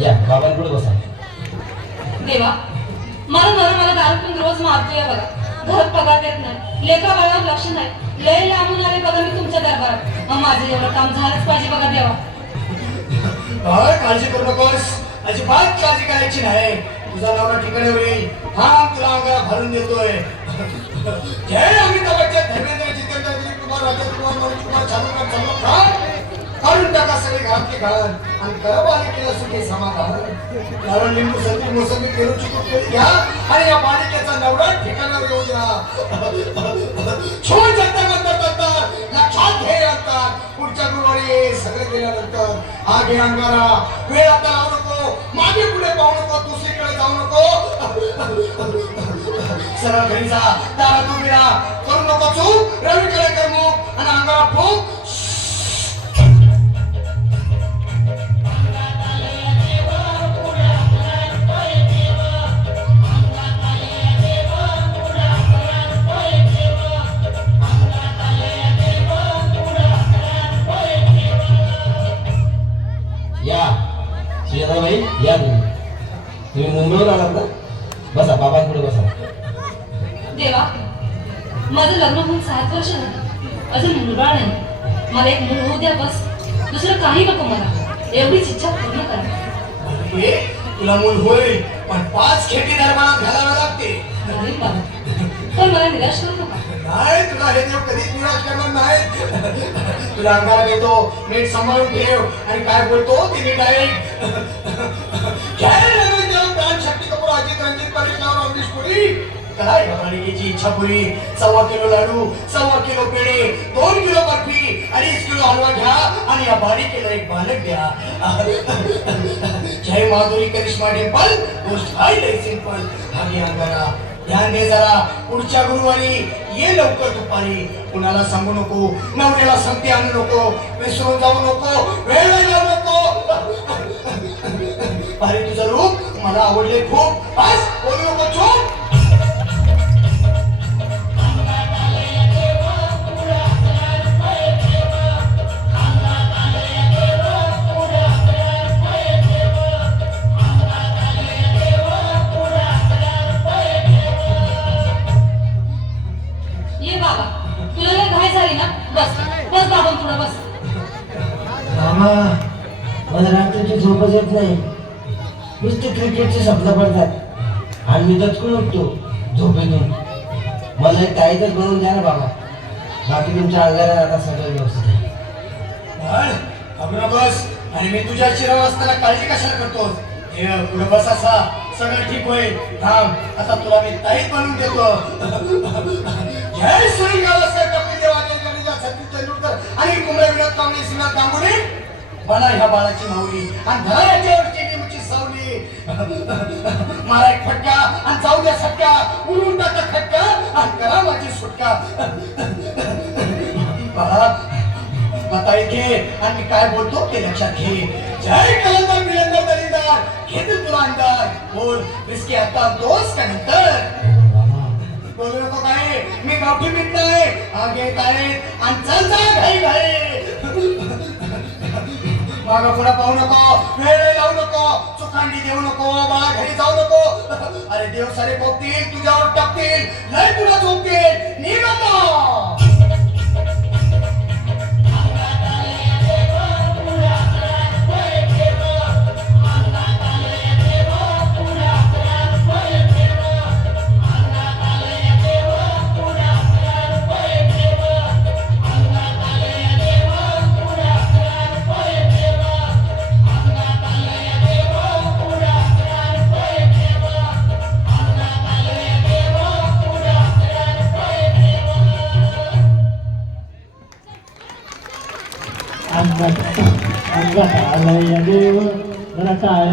या बाबांकडे बसा. देवा, मला दारू पिऊन रोज मारतोय बघा. घरात पगार देत नाही, लेकरा बाळावर लक्ष नाही. लय लांबून आले बघा मी तुमच्या दरबारात. मग माझं एवढं काम झालंच पाहिजे बघा देवा. काळजी करू नकोस, अजिबात काळजी करायची नाही. तुझा नवरा ठिकाणी होईल. हा तुला अंगाला घालून देतोय. जय अमिताभ बच्चन, धर्मेंद्र, जितेंद्र, दिलीप कुमार, राजेश कुमार, मनोज कुमार, शाहरुख खान, सलमान खान काढून टाका सगळे घातले घाल आणि करवाले केलं सुखे समाधान. कारण लिंबू संत्री मोसंबी पेरू चिकू घ्या आणि या बालिकेचा नवरा ठिकाणावर येऊ द्या. छोड जनता नंतर लक्षात घे अंतर. पुढच्या गुरुवारी सगळे गेल्यानंतर हा घे अंगारा. वेळ आता लावू नको, मागे पुढे पाहू नको, दुसरीकडे जाऊ नको. सरळ घरी जा, दारात उभी राहा. करू नको चूक, रवीकडे कर मुख आणि अंगारा फूक. सुजाताबाई या तुम्ही मुंबईवर आलात ना? बसा, बाबांकडे बसा. देवा, माझं लग्न होऊन 7 वर्ष झाली, अजून मुलगा नाही. मला एक मूल होऊ द्या बस. दुसरं काही नको मला. एवढीच इच्छा पूर्ण करा. तुला मूल होईल, पण 5 खेटी दरबारात घालावे लागते. पण मला निराश करू नका. नाही, तुला हे देव कधीच निराश करणार नाही. तुला अंगारा देतो, नीट सांभाळून ठेव आणि काय बोलतो ते नीट ऐक. जय रवींद्र, प्राण शक्ती कपूर, अजित रंजित, परेश राव, अमरीश पुरी. काय बालिकेची इच्छा पुरी. 1.25 किलो लाडू, 1.25 किलो पेढे, 2 किलो बर्फी, 2.5 किलो हलवा घ्या आणि या बालिकेला एक बालक द्या. जय माधुरी करिश्मा डिंपल, गोष्ट हाय लय सिंपल. हा घे अंगारा, ध्यान दे जरा. पुढच्या गुरुवारी ये लवकर दुपारी. कुणाला सांगू नको, नवऱ्याला संगती आणू नको, विसरून जाऊ नको, वेळ लावू नको. अरे तुझं रूप मला आवडले खूप. बस बोलू नको, चूप. ये बाबा, तुला लय घाई झाली ना? बस बस बाबा, पुढे बस. मामा, मला रात्रीची झोपच येत नाही. नुसते क्रिकेटचे शब्द पडतात आणि मी दचकून उठतो झोपेतून. मला एक ताईतच बनवून द्या ना बाबा. बाकी तुमच्या अंगाला आता सगळं व्यवस्थित आहे. आपण बस. आणि मी तुझ्या शिरावर असताना काळजी कशाला करतोस? हे पुढे बस, असा सगळं ठीक होईल. थांब, आता तुला मी ताईत बनवून देतो. जय श्री गावस्कर, कपिल देव, अजय जडेजा, सचिन तेंडुलकर आणि कुंबळे विनोद कांबळे, श्रीनाथ गांगुली. बना ह्या बाळाची माऊली आणि धरा याच्यावरची निमची सावली. मारा एक फटका आणि जाऊ द्या सटका. उडून टाका खटका आणि करा माझी सुटका. बाळा, आता इथे आणि मी काय बोलतो ते लक्षात घे. जय कलंदर विलंदर दलिंदर, घेतील तुला अंदर. बोल, रिस्की आता दोस्त का नंतर. बोलू नको काय, मी गावठी मित्र आहे. आगे येत आहेत आणि चल जा घाई घाई. मागा पुढे पाहू नको, वेळ लावू नको, चुकांडी देऊ नको, बाळा घरी जाऊ नको. अरे देव सारे पोपतील, तुझ्यावर टाकतील, लय तुला झोपतील. निघतो. अंगात आलंय देव, जरा काय